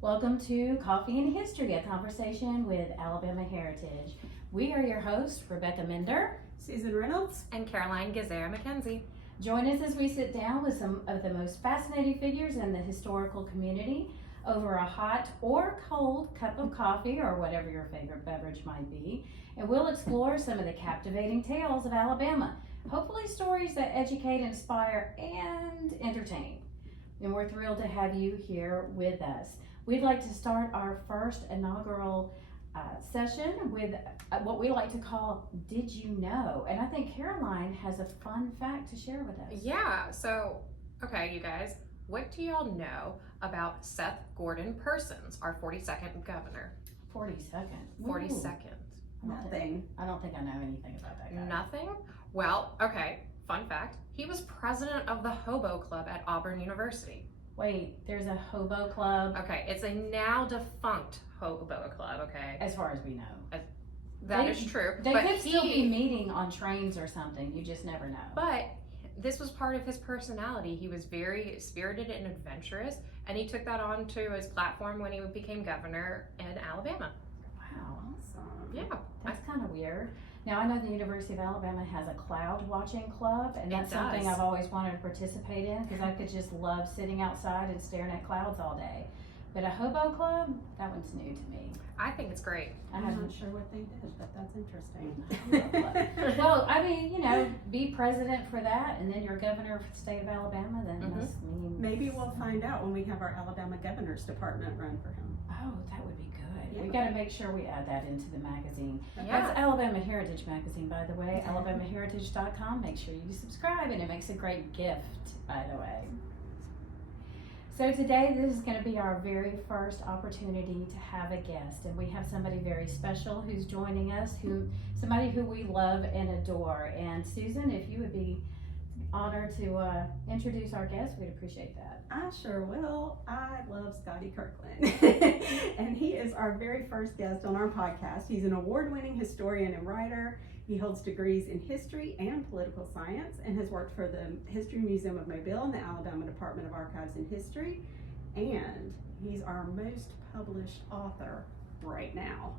Welcome to Coffee and History, a conversation with Alabama Heritage. We are your hosts, Rebecca Mender, Susan Reynolds, and Caroline Gazera McKenzie. Join us as we sit down with some of the most fascinating figures in the historical community over a hot or cold cup of coffee or whatever your favorite beverage might be, and we'll explore some of the captivating tales of Alabama. Hopefully stories that educate, inspire, and entertain. And we're thrilled to have you here with us. We'd like to start our first inaugural session with what we like to call Did You Know? And I think Caroline has a fun fact to share with us. Yeah, so, okay, you guys, what do y'all know about Seth Gordon Persons, our 42nd governor? 42nd. 42nd. Nothing. I don't think I know anything about that guy. Nothing? Well, okay, fun fact. He was president of the Hobo Club at Auburn University. Wait, there's a hobo club? Okay, it's a now defunct Hobo Club, okay? As far as we know. That is true. They but could still be meeting on trains or something. You just never know. But this was part of his personality. He was very spirited and adventurous, and he took that on to his platform when he became governor in Alabama. Wow. Awesome. Yeah. That's kind of weird. Now, I know the University of Alabama has a cloud watching club, and that's something does. I've always wanted to participate in because I could just love sitting outside and staring at clouds all day. But a hobo club, that one's new to me. I think it's great. I I'm haven't. not sure what they did, but that's interesting. Well, I mean, you know, be president for that, and then you're governor of the state of Alabama, then it must mean. Maybe we'll find out when we have our Alabama Governor's Department run for him. Oh, that would be good. Yeah. We got to make sure we add that into the magazine. Yeah. That's Alabama Heritage Magazine, by the way. AlabamaHeritage.com. Make sure you subscribe, and it makes a great gift, by the way. So today, this is going to be our very first opportunity to have a guest, and we have somebody very special who's joining us, somebody who we love and adore. And Susan, if you would be honored to introduce our guest, we'd appreciate that. I sure will. I love Scotty Kirkland. And he is our very first guest on our podcast. He's an award-winning historian and writer. He holds degrees in history and political science and has worked for the History Museum of Mobile and the Alabama Department of Archives and History. And he's our most published author right now.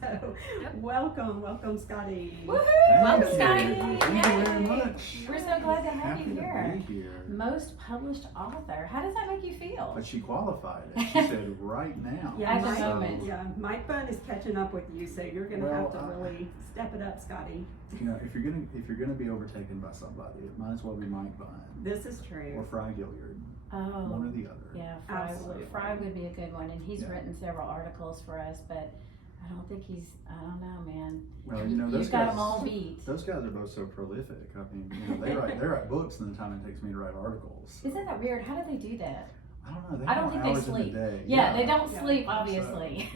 So welcome Scotty. Woohoo! Welcome, Welcome, Scotty. Scotty. Thank you very much. We're so glad to have Happy you here. to be here. Most published author. How does that make you feel? But she qualified it. She said right now. Yeah, At the Mike, moment. yeah, Mike Bunn is catching up with you, so you're gonna Well, have to really step it up, Scotty. You know, if you're gonna be overtaken by somebody, it might as well be Mike Bunn This is or true. Fry Gilliard, one Oh, or the other. yeah, Absolutely. Fry would be a good one, and he's Yeah. written several articles for us, but I don't think I don't know, man. Well, you know those You've got guys. them all beat. Those guys are both so prolific. I mean, you know, they write books in the time it takes me to write articles. Isn't that weird? How do they do that? I don't know. They I don't have think they hours in the sleep. day. Yeah, they don't Yeah. sleep, So, obviously.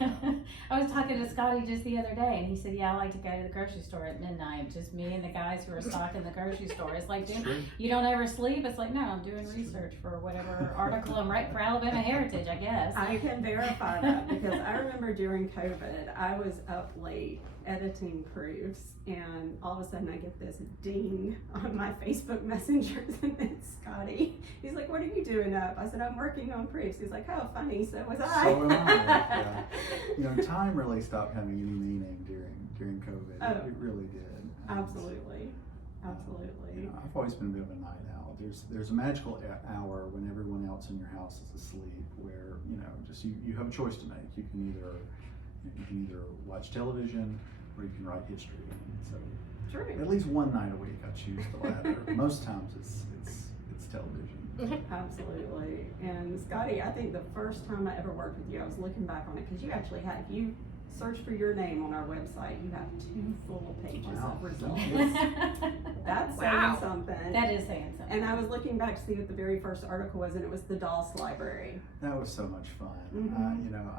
I was talking to Scotty just the other day, and he said, yeah, I like to go to the grocery store at midnight, just me and the guys who are stocking the grocery store. It's like, It's dude, true. you don't ever sleep? It's like, no, I'm doing research for whatever article I'm writing for Alabama Heritage, I guess. I can verify that because I remember during COVID, I was up late editing proofs, and all of a sudden I get this ding on my Facebook Messenger, and it's Scotty. He's like, "What are you doing up?" I said, "I'm working on proofs." He's like, "Oh, funny, so was I." So am I. Yeah. You know, time really stopped having any meaning during COVID. Oh. It really did. Absolutely, You absolutely. know, I've always been a bit of a night owl. There's a magical hour when everyone else in your house is asleep, where you know, just you have a choice to make. You can either watch television or you can write history. And so True. at least one night a week, I choose the latter. Most times it's television. Absolutely. And Scotty, I think the first time I ever worked with you, I was looking back on it because you actually had, if you search for your name on our website, you have 2 full pages Wow. of results. Yes. That's Wow. saying something. That is saying something. And I was looking back to see what the very first article was, and it was the Doss Library. That was so much fun. Mhm. You know,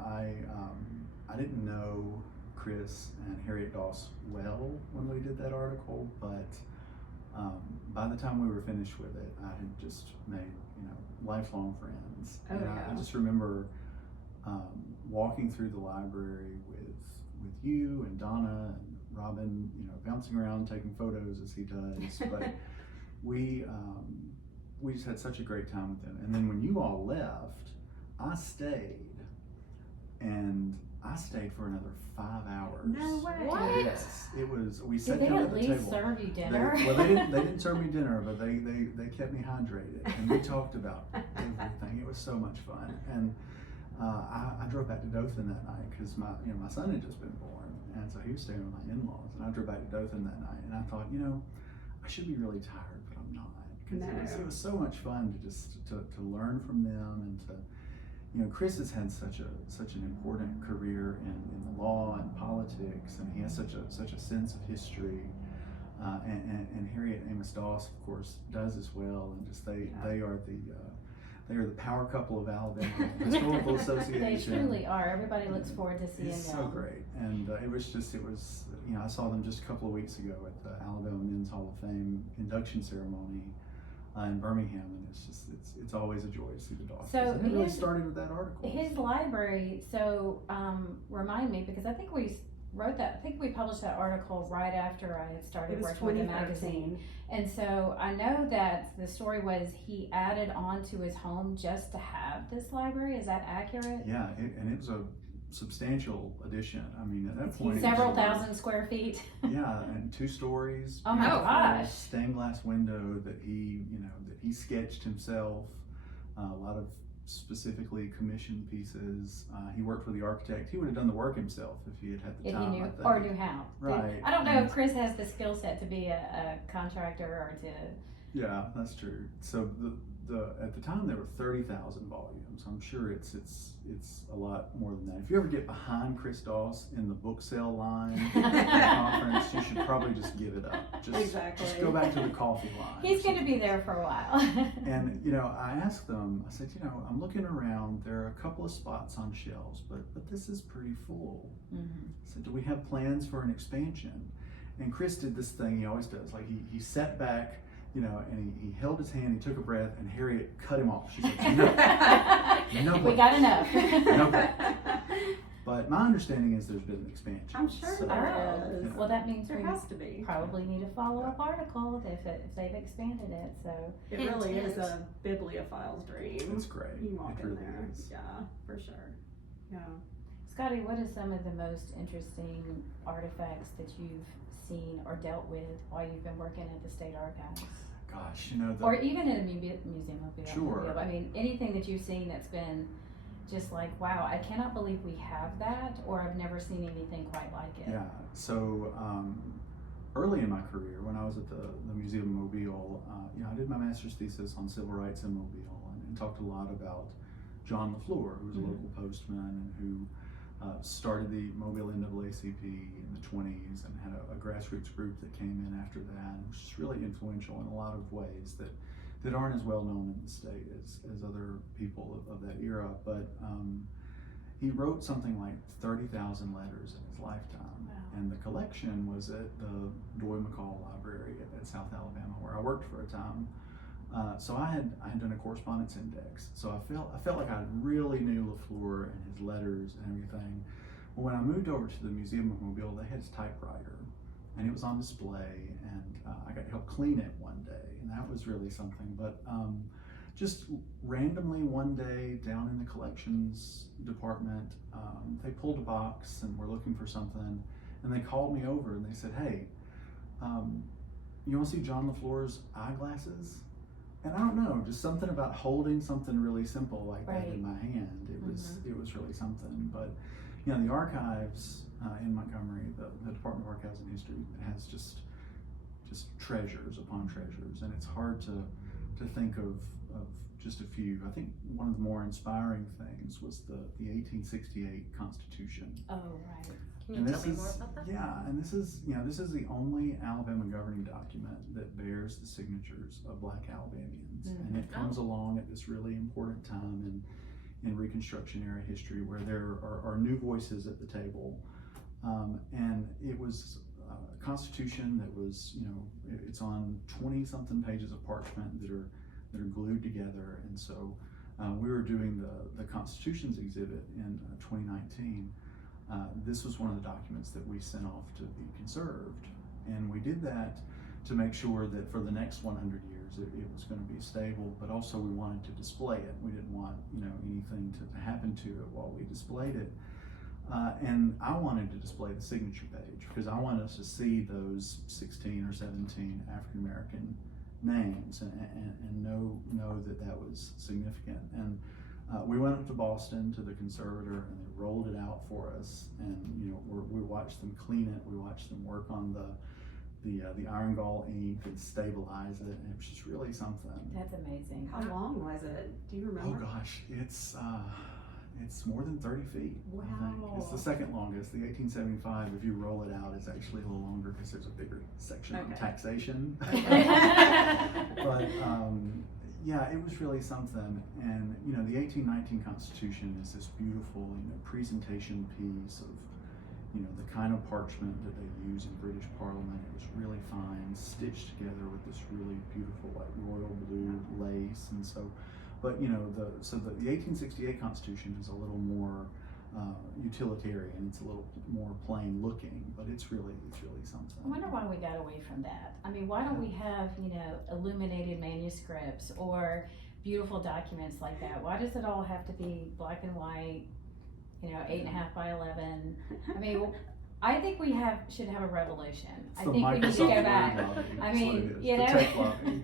I didn't know Chris and Harriet Doss well when we did that article, but by the time we were finished with it, I had just made lifelong friends. Oh, And yeah. I just remember walking through the library with you and Donna and Robin, bouncing around taking photos as he does, but we just had such a great time with them. And then when you all left, I stayed and I stayed for another 5 hours. No way. What? Yes, it was. We Did sat they down at at the least table. serve you dinner? They didn't serve me dinner, but they kept me hydrated, and we talked about everything. It was so much fun, and I drove back to Dothan that night because my son had just been born, and so he was staying with my in-laws, and I drove back to Dothan that night, and I thought, I should be really tired, but I'm not, because it was so much fun to just to learn from them, and to Chris has had such an important career in the law and politics, and he has such a sense of history. And Harriet Amos Doss, of course, does as well, and just they are the power couple of Alabama Historical Association. They truly are. Everybody looks forward to seeing them. It's so great, and it was I saw them just a couple of weeks ago at the Alabama Men's Hall of Fame induction ceremony in Birmingham, and it's always a joy to see the Dosses. So and it really started with that article. His library. So remind me, because I think we published that article right after I had started working with the magazine. And so I know that the story was he added on to his home just to have this library. Is that accurate? Yeah, and it was a substantial addition. I mean, at that point, several thousand square feet. Yeah, and 2 stories. Oh my gosh! Stained glass window that he sketched himself. A lot of specifically commissioned pieces. He worked for the architect. He would have done the work himself if he had the time. If he knew, I think. or knew how. Right. I don't know if Chris has the skill set to be a contractor or to. Yeah, that's true. So at the time there were 30,000 volumes. I'm sure it's a lot more than that. If you ever get behind Chris Doss in the book sale line at the conference, you should probably just give it up. Just go back to the coffee line. He's going to be there for a while. And I asked them. I said, I'm looking around. There are a couple of spots on shelves, but this is pretty full. Mm-hmm. I said, do we have plans for an expansion? And Chris did this thing he always does. Like he sat back. And he held his hand, he took a breath, and Harriet cut him off. She said, no. We got enough. No. But my understanding is there's been an expansion. I'm sure there is. Well, that means there has to be. Probably need a follow-up article if they've expanded it. So it really is a bibliophile's dream. It's great. You walk in really there. is. Yeah, for sure. Yeah. Scotty, what are some of the most interesting artifacts that you've seen or dealt with while you've been working at the State Archives? Gosh, or even in a museum of Sure. I mean, anything that you've seen that's been just like, wow, I cannot believe we have that, or I've never seen anything quite like it. Yeah. So early in my career, when I was at the Museum of Mobile, I did my master's thesis on civil rights in Mobile, and talked a lot about John LaFleur, who was a local postman and who started the Mobile NAACP in the 20s and had a grassroots group that came in after that, and was just really influential in a lot of ways that aren't as well known in the state as other people of that era. But he wrote something like 30,000 letters in his lifetime. Wow. And the collection was at the Doy McCall Library at South Alabama, where I worked for a time. So I had done a correspondence index, so I felt like I really knew LaFleur and his letters and everything. But when I moved over to the Museum of Mobile, they had his typewriter, and it was on display, and I got to help clean it one day, and that was really something. But just randomly one day down in the collections department, they pulled a box and were looking for something, and they called me over and they said, "Hey, you want to see John LaFleur's eyeglasses?" And I don't know, just something about holding something really simple like that in my hand. It was really something. But the archives in Montgomery, the Department of Archives and History, has just treasures upon treasures, and it's hard to think of just a few. I think one of the more inspiring things was the 1868 Constitution. Oh, right. Can you tell me more about that? Yeah, and this is the only Alabama governing document that bears the signatures of Black Alabamians, and it comes along at this really important time in Reconstruction era history, where there are new voices at the table, and it was a Constitution that was, it's on 20-something pages of parchment that are glued together, and so we were doing the Constitutions exhibit in 2019. This was one of the documents that we sent off to be conserved, and we did that to make sure that for the next 100 years it was going to be stable, but also we wanted to display it. We didn't want anything to happen to it while we displayed it. And I wanted to display the signature page because I wanted us to see those 16 or 17 African American names and know that that was significant. And we went up to Boston to the conservator, and they rolled it out for us. And we watched them clean it. We watched them work on the iron gall ink and stabilize it, and it was just really something. That's amazing. How long was it? Do you remember? Oh gosh, it's more than 30 feet. Wow. I think. It's the second longest. The 1875, if you roll it out, is actually a little longer because there's a bigger section on taxation. But yeah, it was really something. And the 1819 Constitution is this beautiful presentation piece of the kind of parchment that they use in British Parliament. It was really fine, stitched together with this really beautiful royal blue lace, and so. But the 1868 Constitution is a little more utilitarian. It's a little more plain looking, but it's really something. I wonder why we got away from that. I mean, why don't we have illuminated manuscripts or beautiful documents like that? Why does it all have to be black and white? 8.5 by 11. I mean, I think we should have a revolution. It's I the think we need to Microsoft go back. Word lobby. I That's mean, what it is. you The know. tech lobby.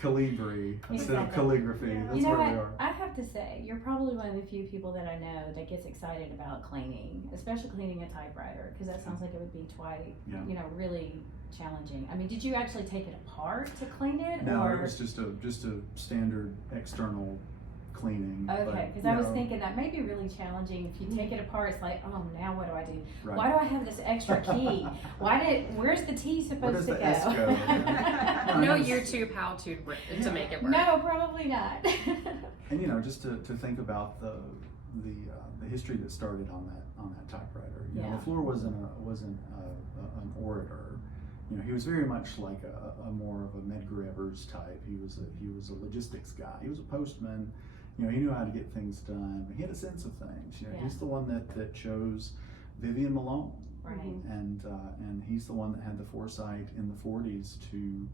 Calibri instead of Exactly. calligraphy. Yeah. That's You know where what? we are. I have to say, you're probably one of the few people that I know that gets excited about cleaning, especially cleaning a typewriter, because that sounds like it would be really challenging. I mean, did you actually take it apart to clean it? No, or? it was just a standard external cleaning. Okay, because I was thinking that may be really challenging if you take it apart. It's like, oh, now what do I do? Right. Why do I have this extra key? Where's the T supposed to the S go? No YouTube how to make it work. No, probably not. And just to think about the history that started on that typewriter. Yeah. LaFleur wasn't an orator. He was very much like a more of a Medgar Evers type. He was a logistics guy. He was a postman. He knew how to get things done. He had a sense of things. He's the one that chose Vivian Malone. Right. And he's the one that had the foresight in the 40s to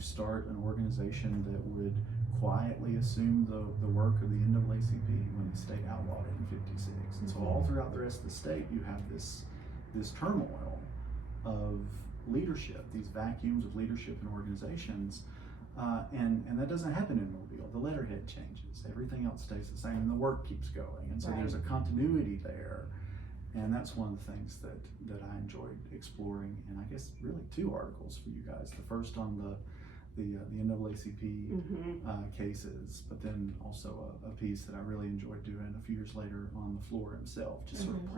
start an organization that would quietly assume the work of the NAACP when the state outlawed it in '56. And so all throughout the rest of the state, you have this turmoil of leadership, these vacuums of leadership in organizations, and that doesn't happen in Mobile. The letterhead changes, everything else stays the same, and the work keeps going, and so there's a continuity there. And that's one of the things that I enjoyed exploring, and I guess really 2 articles for you guys. The first on the NAACP cases, but then also a piece that I really enjoyed doing a few years later on the floor himself, just sort of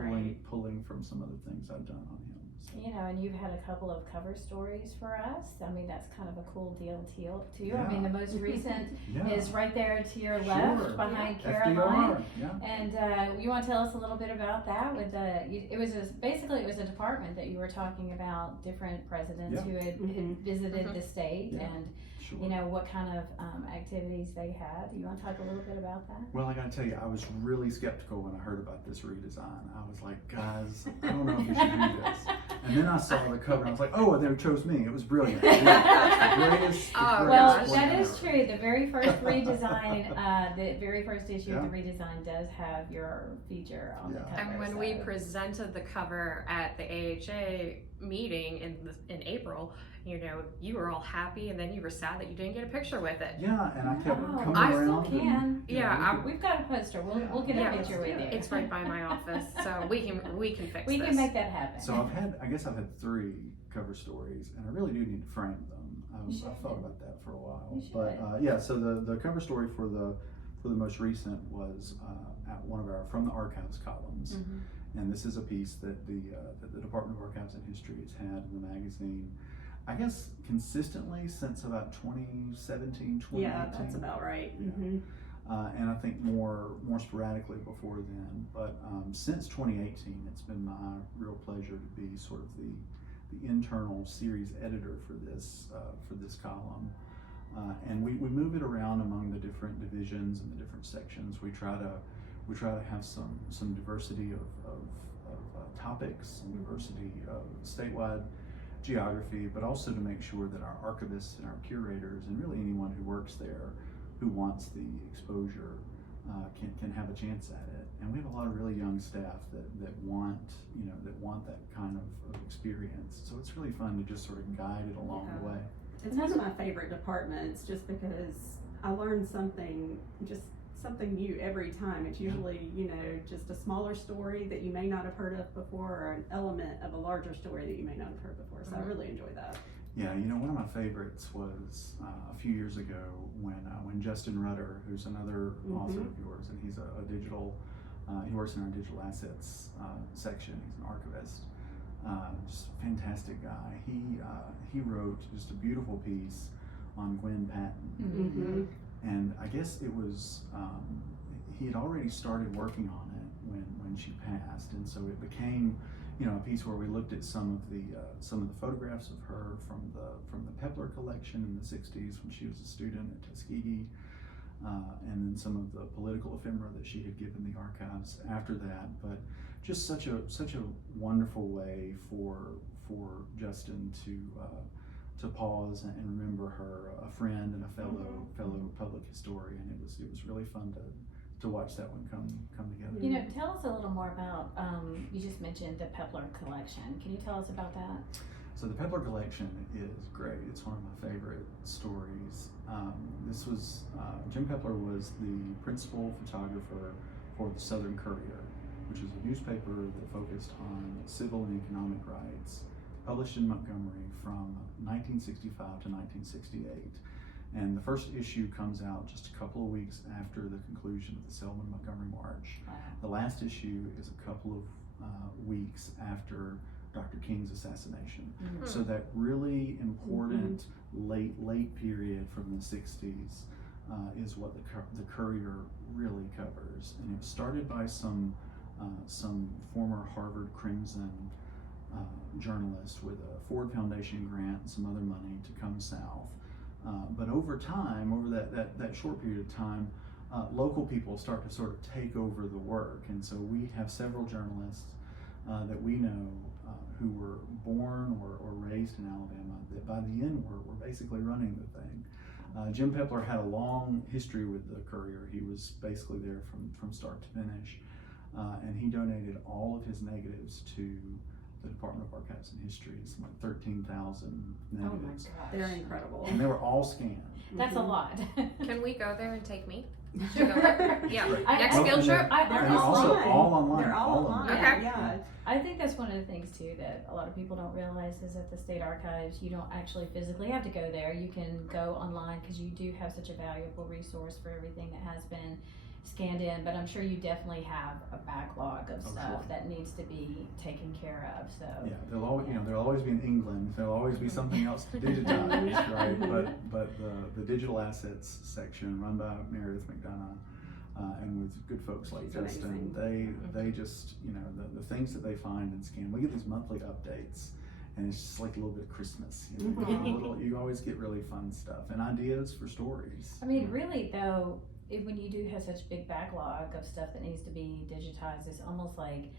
pulling from some other things I've done on him. So. And you've had a couple of cover stories for us. I mean, that's kind of a cool deal too. Yeah. I mean, the most recent Yeah. is right there to your left behind Caroline. FDR, yeah. And you want to tell us a little bit about that? It was a department that you were talking about different presidents who had visited the state and Sure. what kind of activities they had. You want to talk a little bit about that? Well, I gotta tell you, I was really skeptical when I heard about this redesign. I was like, guys, I don't know if we should do this. And then I saw the cover and I was like, oh, they chose me. It was brilliant. Well, that is true. The very first redesign, the very first issue of the redesign does have your feature on the cover. And when we presented the cover at the AHA meeting in April, you were all happy, and then you were sad that you didn't get a picture with it. Yeah, and I kept coming I around. still can. We've got a poster. We'll get a picture with you. It's right by my office, so we can fix We this. can make that happen. So I've had 3 cover stories, and I really do need to frame them. I've thought about that for a while. You should. But so the cover story for the most recent was at one of our From the Archives columns. And this is a piece that the Department of Archives and History has had in the magazine, I guess, consistently since about 2017, 2018. Yeah, that's about right. And I think more sporadically before then. But since 2018, it's been my real pleasure to be sort of the internal series editor for this column. And we move it around among the different divisions and the different sections. We try to have some diversity of topics, some diversity of statewide geography, but also to make sure that our archivists and our curators and really anyone who works there who wants the exposure can have a chance at it. And we have a lot of really young staff that want that kind of experience. So it's really fun to just sort of guide it along the way. It's one of my favorite departments just because I learn something new every time. It's usually, just a smaller story that you may not have heard of before, or an element of a larger story that you may not have heard before. So I really enjoy that. Yeah, one of my favorites was a few years ago when Justin Rutter, who's another author of yours, and he's a digital, he works in our digital assets section. He's an archivist. Just a fantastic guy. He wrote just a beautiful piece on Gwen Patton, and I guess it was he had already started working on it when she passed, and so it became a piece where we looked at some of the photographs of her from the Pepler collection in the '60s when she was a student at Tuskegee, and then some of the political ephemera that she had given the archives after that. But just such a wonderful way for Justin to pause and remember her, a friend and a fellow public historian. It was really fun to watch that one come together. Tell us a little more about, you just mentioned the Pepler collection. Can you tell us about that? So the Pepler collection is great. It's one of my favorite stories. This was, Jim Pepler was the principal photographer for the Southern Courier, which is a newspaper that focused on civil and economic rights, published in Montgomery from 1965 to 1968. And the first issue comes out just a couple of weeks after the conclusion of the Selma-Montgomery March. Wow. The last issue is a couple of weeks after Dr. King's assassination. So that really important late period from the 60s is what the Courier really covers. And it was started by some former Harvard Crimson journalists with a Ford Foundation grant and some other money to come south. But over time, over that short period of time, local people start to sort of take over the work. And so we have several journalists that we know who were born or raised in Alabama that by the end were basically running the thing. Jim Pepler had a long history with the Courier. He was basically there from start to finish. And he donated all of his negatives to the Department of Archives and History. It's like 13,000 negatives. Oh my gosh. They're incredible. And they were all scanned. That's a lot. Can we go there and take me? Should we go there? Yeah. Right. Next Oh, field and trip? They're and also all online. They're all of them. online. Okay. Yeah. I think that's one of the things too that a lot of people don't realize is at the state archives you don't actually physically have to go there. You can go online because you do have such a valuable resource for everything that has been scanned in, but I'm sure you definitely have a backlog of stuff that needs to be taken care of. So Yeah, there'll always be in England. There'll always be something else to digitize, right? But the digital assets section run by Meredith McDonough and with good folks like She's Justin, they just the things that they find and scan. We get these monthly updates, and it's just like a little bit of Christmas. You always get really fun stuff and ideas for stories. I mean, really though, when you do have such a big backlog of stuff that needs to be digitized, it's almost like,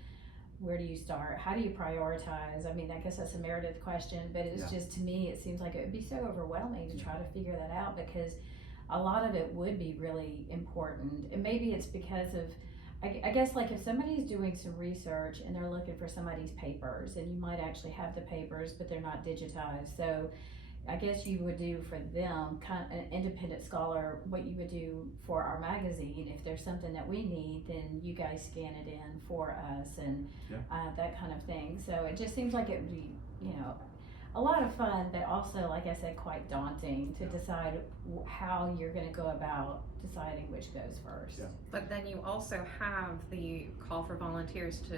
where do you start? How do you prioritize? I mean, I guess that's a Meredith question, but it's just, to me, it seems like it would be so overwhelming to try to figure that out, because a lot of it would be really important. And maybe it's because of, I guess, like if somebody's doing some research and they're looking for somebody's papers, and you might actually have the papers, but they're not digitized. So I guess you would do for them, kind of an independent scholar, what you would do for our magazine. If there's something that we need, then you guys scan it in for us, and that kind of thing. So it just seems like it would be, a lot of fun, but also, like I said, quite daunting to decide how you're going to go about deciding which goes first. Yeah. But then you also have the call for volunteers to,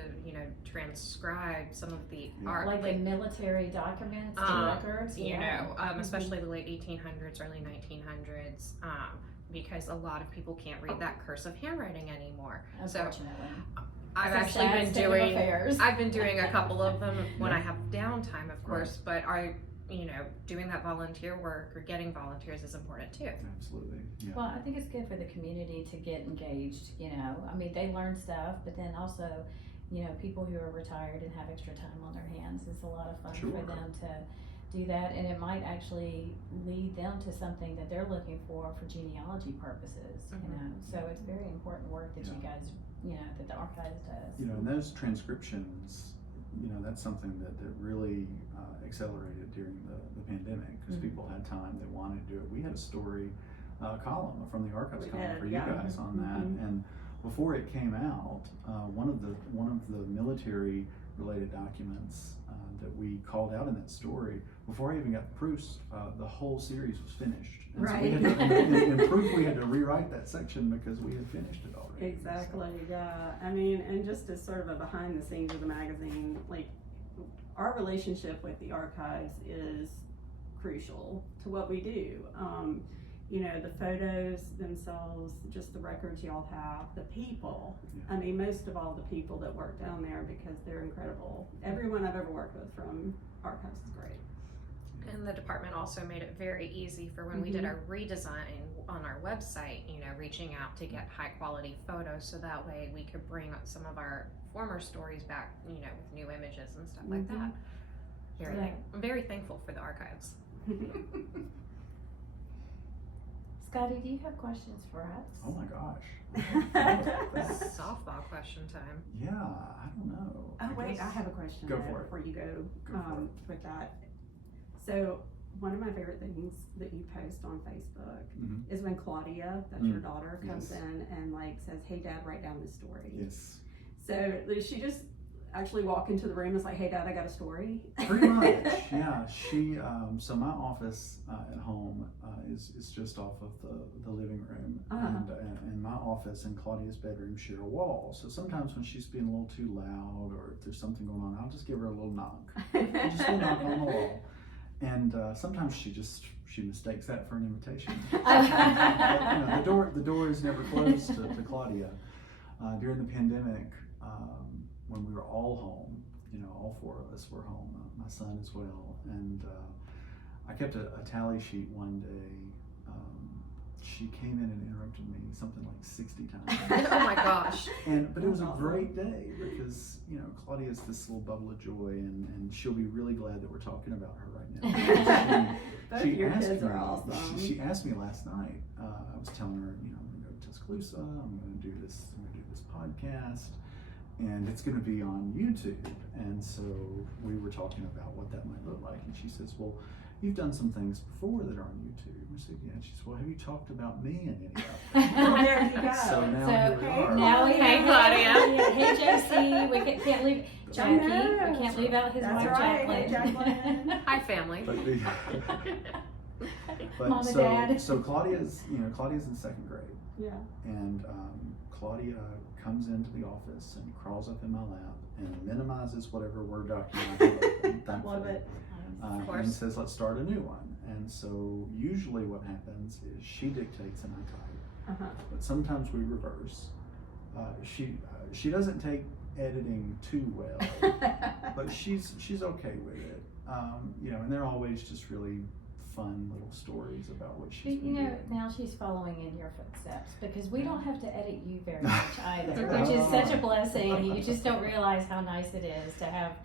transcribe some of the art, Like the military documents, records, especially the late 1800s, early 1900s, because a lot of people can't read that cursive handwriting anymore. Unfortunately. I've It's a actually sad been state of doing. affairs. I've been doing a couple of them when I have downtime, of course. But doing that volunteer work or getting volunteers is important too. Absolutely. Yeah. Well, I think it's good for the community to get engaged. I mean, they learn stuff, but then also, people who are retired and have extra time on their hands, it's a lot of fun for them do that, and it might actually lead them to something that they're looking for genealogy purposes, you know. So it's very important work that you guys, you know, that the archivist does. You know, and those transcriptions, you know, that's something that really accelerated during the pandemic, because people had time, they wanted to do it. We had a story column from the archives column for you guys on that, and before it came out, one of the military related documents that we called out in that story, before I even got the proofs, the whole series was finished. And so we had to, in proof, we had to rewrite that section because we had finished it already. Exactly, yeah. I mean, and just as sort of a behind the scenes of the magazine, like, our relationship with the archives is crucial to what we do. You know, the photos themselves, just the records y'all have, the people. I mean, most of all, the people that work down there, because they're incredible. Everyone I've ever worked with from archives is great. And the department also made it very easy for when we did our redesign on our website, you know, reaching out to get high quality photos, so that way we could bring some of our former stories back, you know, with new images and stuff like that. I'm very thankful for the archives. Scotty, do you have questions for us? Oh my gosh. Softball question time. Yeah, I don't know. Oh wait, I have a question Go though, for it. before you go, for it. with that. So one of my favorite things that you post on Facebook is when Claudia, that's your daughter, comes in and like says, "Hey Dad, write down this story." Yes. So does she just actually walk into the room and is like, "Hey Dad, I got a story"? Pretty much, yeah. She, so my office at home is just off of the living room, and my office and Claudia's bedroom share a wall. So sometimes when she's being a little too loud, or if there's something going on, I'll just give her a little knock, just a little knock on the wall. And sometimes she mistakes that for an invitation. But, you know, the door is never closed to Claudia. During the pandemic, when we were all home, you know, all four of us were home, my son as well, and I kept a tally sheet one day. She came in and interrupted me something like 60 times. Oh my gosh. But it was a great day, because, you know, Claudia's this little bubble of joy, and she'll be really glad that we're talking about her right now. Both your kids are awesome. She asked me last night, I was telling her, you know, I'm gonna go to Tuscaloosa, I'm gonna do this podcast, and it's going to be on YouTube. And so we were talking about what that might look like, and she says, "Well, you've done some things before that are on YouTube." I said, "Yeah." She said, "Well, have you talked about me in any of them?" Well, there you go. So now here we are. Now we Hey, have Claudia. Hey Josie, we can't leave Jackie. We can't leave out his That's wife, right. Jacqueline. Hey, Jacqueline. Hi, family. But Mom and Dad. So Claudia's in 2nd grade, Yeah. and Claudia comes into the office and crawls up in my lap and minimizes whatever Word document I have open, thankfully. Love it. And says, "Let's start a new one." And so usually what happens is she dictates and I type, but sometimes we reverse. She doesn't take editing too well, but she's okay with it. You know, and they're always just really fun little stories about what she's been doing. Now she's following in your footsteps, because we don't have to edit you very much either, which is such a blessing. You just don't realize how nice it is to have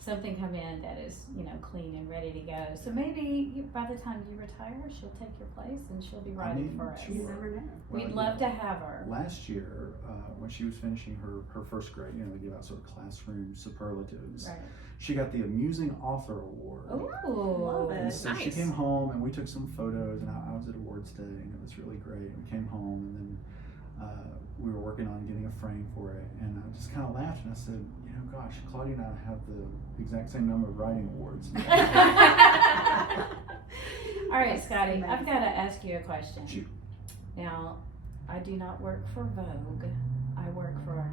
something come in that is, you know, clean and ready to go. So maybe by the time you retire, she'll take your place and she'll be writing for us. You never know. We'd love to have her. Last year, when she was finishing her 1st grade, you know, they give out sort of classroom superlatives. Right. She got the Amusing Author Award. Ooh, Love it. And so she Nice. came home and we took some photos, and I was at awards day, and it was really great. We came home, and then we were working on getting a frame for it, and I just kind of laughed and I said, "You know, gosh, Claudia and I have the exact same number of writing awards." All right, Scotty, I've got to ask you a question. Shoot. Now, I do not work for Vogue. I work for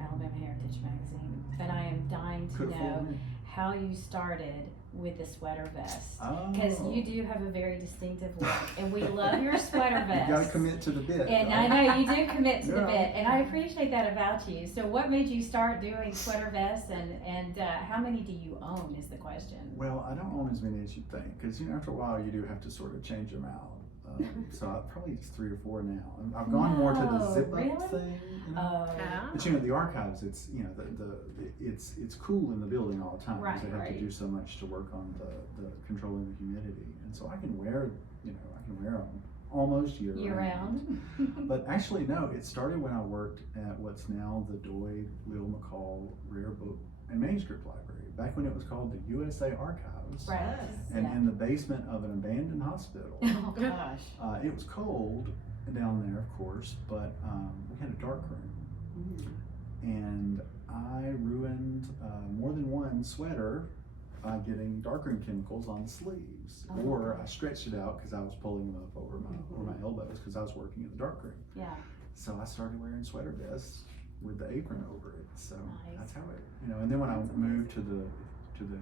Alabama Heritage Magazine, and I am dying to Could know fool me. how you started with the sweater vest. Because you do have a very distinctive look, and we love your sweater vest. You gotta commit to the bit. And right? I know you do commit to the Yeah. bit, and I appreciate that about you. So what made you start doing sweater vests, and how many do you own is the question? Well, I don't own as many as you think, because, you know, after a while you do have to sort of change them out. So I probably it's 3 or 4 now. I've gone more to the No, zip up really? thing, you know. Oh, But you know, the archives, it's, you know, it's cool in the building all the time, because they have Right. to do so much to work on the controlling the humidity, and so I can wear, you know, I can wear them almost year round. But actually, no, it started when I worked at what's now the Doyd Will McCall Rare Book and Manuscript Library, back when it was called the USA Archives, Right. and Yeah. in the basement of an abandoned hospital. Oh gosh. It was cold down there, of course, but we had a dark room, and I ruined more than one sweater by getting darkroom chemicals on the sleeves, Oh. or I stretched it out because I was pulling them up over my elbows because I was working in the darkroom. Yeah. So I started wearing sweater vests with the apron over it. So Nice. that's how it, you know. And then when I moved to the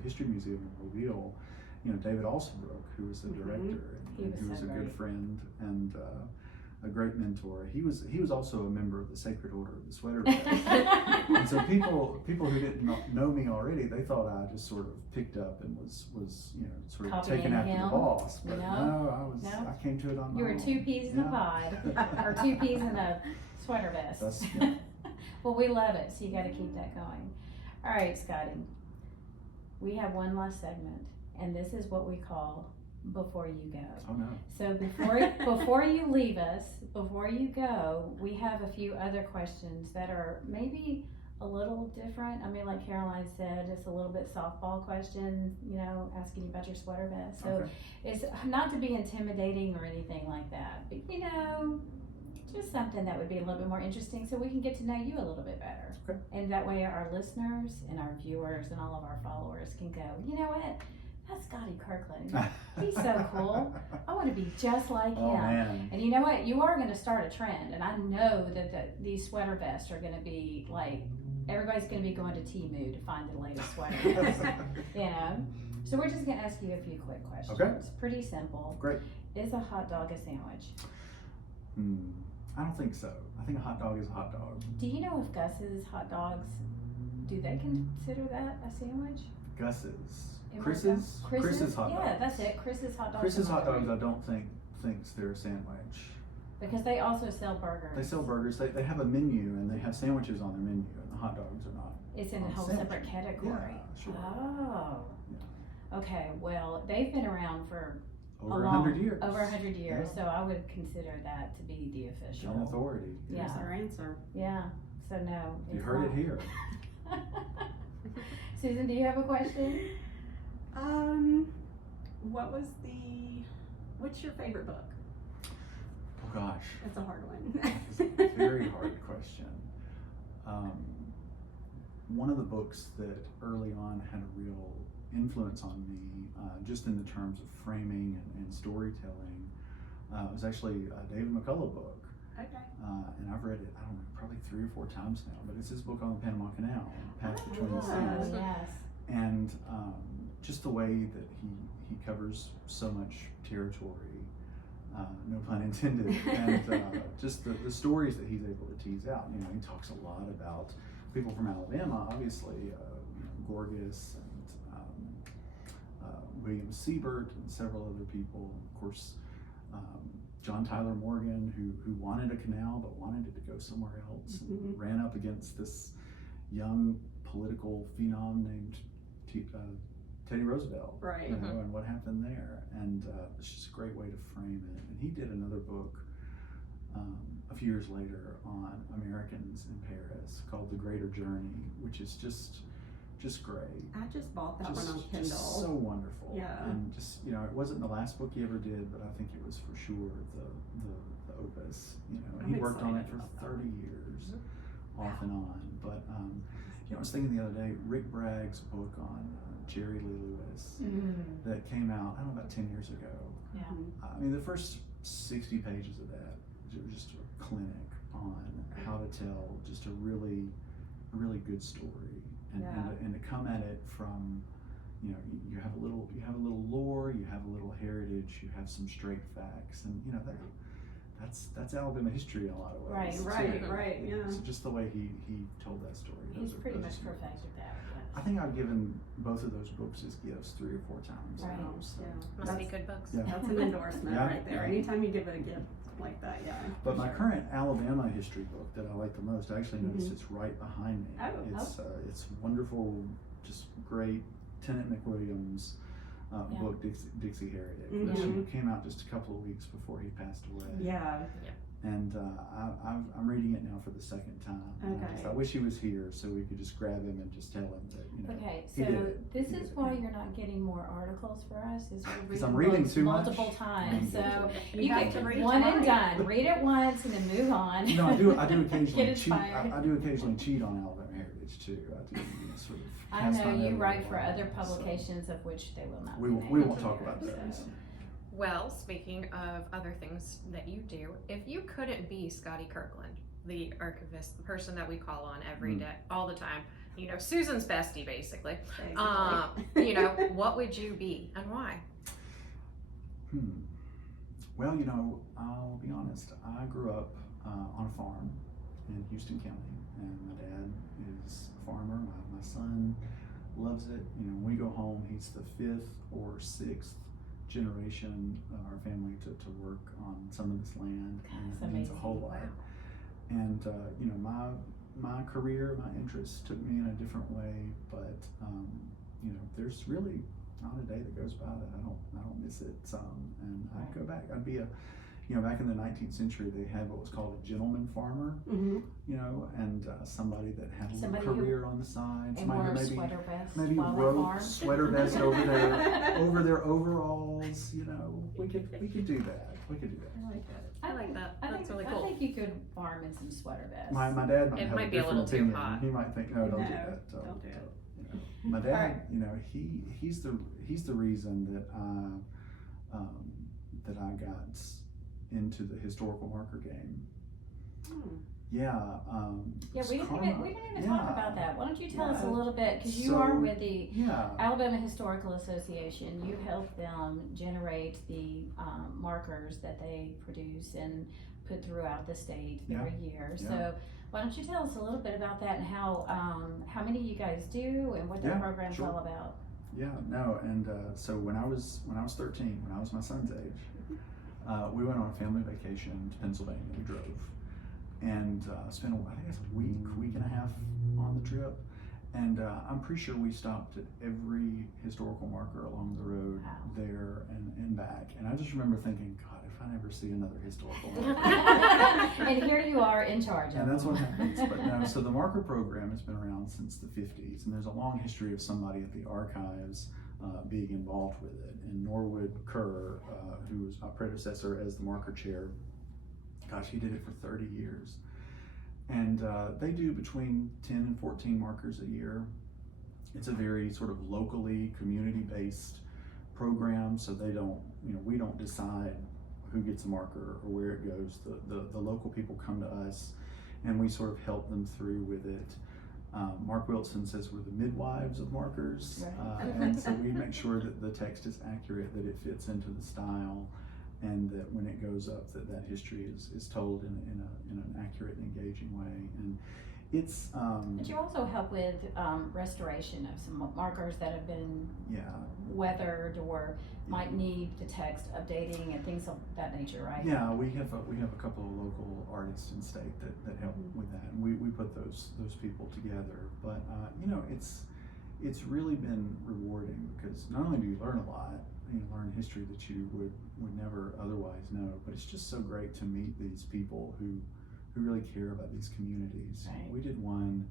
History Museum in Mobile, you know, David Alsabrook, who was the director, He and was who was so a good great. friend and a great mentor. He was also a member of the Sacred Order of the Sweater Vest. And so people who didn't know me already, they thought I just sort of picked up and was you know, sort of Copying taken after him, the boss. But you know? I came to it on my You were own. 2 peas in a pod, or 2 peas in a sweater vest. That's- yeah. Well, we love it, so you got to keep that going. All right, Scotty. We have one last segment, and this is what we call Before You Go. Oh no. So before you leave us, before you go, we have a few other questions that are maybe a little different. I mean, like Caroline said, it's a little bit softball question, you know, asking you about your sweater vest. So Okay. it's not to be intimidating or anything like that, but you know, just something that would be a little bit more interesting so we can get to know you a little bit better. Okay. And that way our listeners and our viewers and all of our followers can go, you know what? That's Scotty Kirkland. He's so cool. I want to be just like Oh him. man. And you know what? You are going to start a trend. And I know that these sweater vests are going to be like, everybody's going to be going to Temu to find the latest sweater vest. You know? So we're just going to ask you a few quick questions. Okay. It's pretty simple. Great. Is a hot dog a sandwich? I don't think so. I think a hot dog is a hot dog. Do you know if Gus's hot dogs, do they consider that a sandwich? Gus's. Am I Chris's? wrong? Chris's hot dogs. Yeah, that's it. Chris's hot dogs. Chris's are hot dogs, dog. I don't thinks they're a sandwich. Because they also sell burgers. They sell burgers. They have a menu and they have sandwiches on their menu, and the hot dogs are not. It's in a on whole sandwich. separate category. Yeah, sure. Oh. Okay, well, they've been around for Over a 100 years. Over 100 years, Yeah. so I would consider that to be the official. An authority. Yeah. Here's our answer. Yeah, so no. You it's heard not. it here. Susan, do you have a question? What's your favorite book? Oh gosh. That's a hard It's one. a very hard question. One of the books that early on had a real influence on me, just in the terms of framing and storytelling, was actually a David McCullough book. Okay. And I've read it, I don't know, probably 3 or 4 times now, but it's his book on the Panama Canal, Path Between the yeah. Seas. Yes. And just the way that he covers so much territory, no pun intended, and just the stories that he's able to tease out. You know, he talks a lot about people from Alabama, obviously, you know, Gorgas and William Siebert and several other people. Of course, John Tyler Morgan, who wanted a canal but wanted it to go somewhere else, and ran up against this young political phenom named Teddy Roosevelt. Right. You know, and what happened there, and it's just a great way to frame it. And he did another book a few years later on Americans in Paris called The Greater Journey, which is just great. I just bought that Just, one on Kindle. just so wonderful. Yeah. And just, you know, it wasn't the last book he ever did, but I think it was for sure the opus. You know, and I'm he worked on it excited for about that 30 years, off and on. But you know, I was thinking the other day, Rick Bragg's book on Jerry Lee Lewis that came out, I don't know, about 10 years ago. Yeah. I mean, the first 60 pages of that, it was just a clinic on how to tell just a really good story, and to come at it from, you know, you have a little lore, you have a little heritage, you have some straight facts, and you know that's Alabama history in a lot of ways. Right, yeah. So just the way he told that story. He's pretty much are- perfected that. I think I've given both of those books as gifts 3 or 4 times. Right. now, so. Must be good books. Yeah. That's an endorsement Yeah. right there. Anytime you give it a gift like that, yeah. But my current Alabama history book that I like the most, I actually noticed Mhm. it's right behind me. Oh, It's wonderful, just great Tennant McWilliams Yeah. book, Dixie Harriet, Mhm. which came out just a couple of weeks before he passed away. Yeah. And I'm reading it now for the second time. And Okay. I wish he was here so we could just grab him and just tell him that, you know. Okay, he so did it. this He is did it. why you're not getting more articles for us, is we're Because I'm reading reading books too much. multiple times, so You you have get to read one tonight. and done, read it once and then move on. You know, I do occasionally Get cheat. inspired. I do occasionally cheat on Alabama Heritage too. I do sort of. I cast know my you net wait a for while, other so publications of which they will not be We named. won't talk about So- those. Well, speaking of other things that you do, if you couldn't be Scotty Kirkland, the archivist, the person that we call on every day, all the time, you know, Susan's bestie, basically. Basically. You know, what would you be and why? Well, you know, I'll be honest. I grew up on a farm in Houston County, and my dad is a farmer. My son loves it. You know, when we go home, he's the 5th or 6th generation of our family to work on some of this land, and That's it means a amazing. whole lot. And you know, my career, my interests took me in a different way, but you know, there's really not a day that goes by that I don't miss it some, and I'd go back. I'd be you know, back in the 19th century, they had what was called a gentleman farmer, Mm-hmm. you know, and somebody that had a Somebody little who- career on the side, And somebody wear who a sweater vest maybe while they wrote farm. sweater vest over their overalls, you know. We could do that. We could do that. I like that. I like that. I That's think, really I cool. think you could farm in some sweater vests. My dad might It have might a be a different little too opinion. hot. He might think, no, don't do No, that. don't do it. You know. My dad, Alright. you know, he's the reason that I got into the historical marker game. Yeah. Yeah, we didn't even talk about that. Why don't you tell us a Yeah. little bit, because you So, are with the Yeah. Alabama Historical Association. You help them generate the markers that they produce and put throughout the state every year. Yeah. So why don't you tell us a little bit about that and how many you guys do and what the Yeah, program's sure. all about? Yeah, no, and so when I was 13, when I was my son's age, we went on a family vacation to Pennsylvania. We drove and spent I think it's a week and a half on the trip, and I'm pretty sure we stopped at every historical marker along the road Wow. there and back. And I just remember thinking, God, if I never see another historical marker. And here you are in charge of And that's them. what happens. But no, so the marker program has been around since the 50s, and there's a long history of somebody at the archives being involved with it. And Norwood Kerr, who was my predecessor as the marker chair, gosh, he did it for 30 years. And they do between 10 and 14 markers a year. It's a very sort of locally, community-based program, so they don't, you know, we don't decide who gets a marker or where it goes. The local people come to us and we sort of help them through with it. Mark Wilson says we're the midwives of markers, Right. and so we make sure that the text is accurate, that it fits into the style, and that when it goes up that history is told in an accurate and engaging way. And it's But you also help with restoration of some markers that have been yeah. weathered or might need the text updating and things of that nature, right? Yeah, we have a couple of local artists in state that help with that, and we put those people together. But you know, it's really been rewarding because not only do you learn a lot, you learn history that you would never otherwise know, but it's just so great to meet these people who really care about these communities. Right. We did one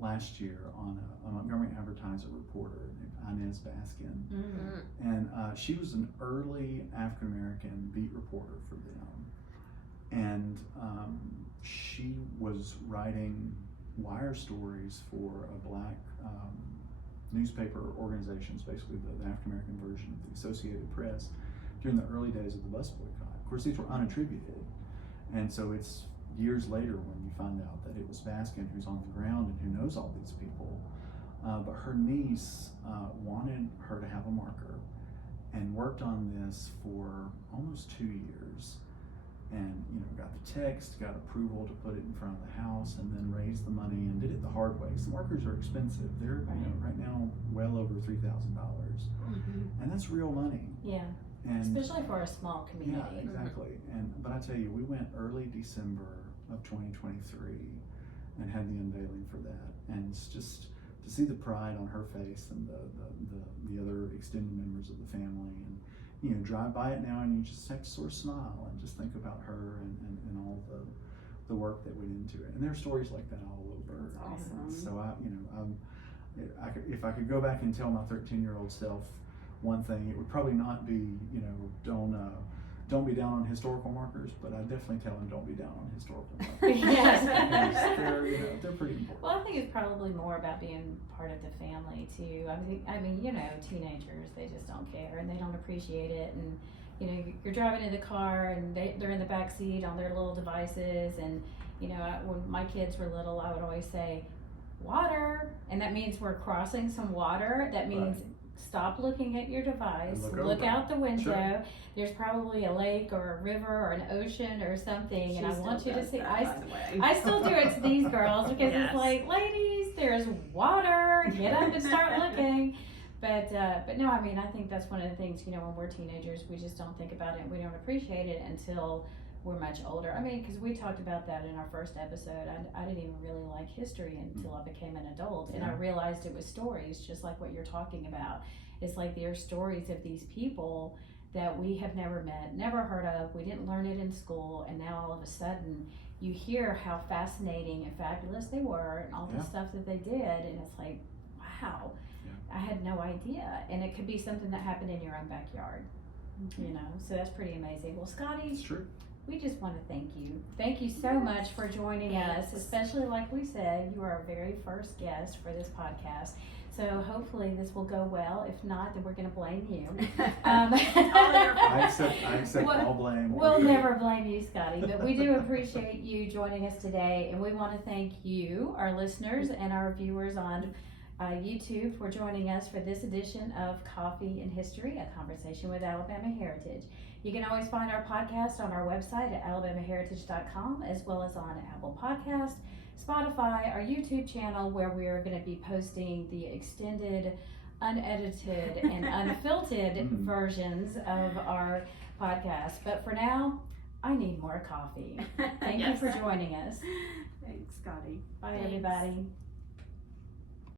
last year on a Montgomery Advertiser reporter named Inez Baskin. Mm-hmm. And she was an early African American beat reporter for them. And she was writing wire stories for a black newspaper organizations, basically the African American version of the Associated Press, during the early days of the bus boycott. Of course, these were unattributed. And so it's years later when you find out that it was Baskin who's on the ground and who knows all these people. But her niece wanted her to have a marker and worked on this for almost 2 years. and got the text, got approval to put it in front of the house, and then raised the money and did it the hard way. Some markers are expensive. They're right now well over $3,000, and that's real money. Yeah. And Especially for a small community. yeah, exactly. But I tell you, we went early December of 2023 and had the unveiling for that, and it's just to see the pride on her face and the other extended members of the family, and drive by it now and you just have to sort of smile and just think about her and all the work that went into it. And there are stories like that all over. That's awesome. And so if I could go back and tell my 13-year-old self one thing, it would probably not be, don't be down on historical markers, but I definitely tell him don't be down on historical markers. Yes. Because they're pretty important. Well, I think it's probably more about being part of the family too. I mean, teenagers, they just don't care and they don't appreciate it. And you're driving in the car and they're in the back seat on their little devices. And when my kids were little, I would always say, "Water," and that means we're crossing some water. That means stop looking at your device, look out the window. Sure. There's probably a lake or a river or an ocean or something, and I want you to see. I still do it to these girls because it's like, ladies, there's water. Get up and start looking. But no, I mean, I think that's one of the things. When we're teenagers, we just don't think about it. We don't appreciate it until we're much older. I mean, because we talked about that in our first episode. I didn't even really like history until I became an adult, and I realized it was stories, just like what you're talking about. It's like there are stories of these people that we have never met, never heard of. We didn't learn it in school, and now all of a sudden you hear how fascinating and fabulous they were, and all the stuff that they did, and it's like, wow, I had no idea. And it could be something that happened in your own backyard, So that's pretty amazing. Well, Scotty, It's true. we just want to thank you. Thank you so much for joining us, especially like we said, you are our very first guest for this podcast. So hopefully this will go well. If not, then we're going to blame you. I accept all blame. We'll never blame you, Scotty, but we do appreciate you joining us today, and we want to thank you, our listeners, and our viewers on YouTube for joining us for this edition of Coffee and History, a conversation with Alabama Heritage. You can always find our podcast on our website at alabamaheritage.com, as well as on Apple Podcast, Spotify, our YouTube channel, where we are going to be posting the extended, unedited, and unfiltered versions of our podcast. But for now, I need more coffee. Thank you for joining us. Thanks, Scotty. Bye, everybody.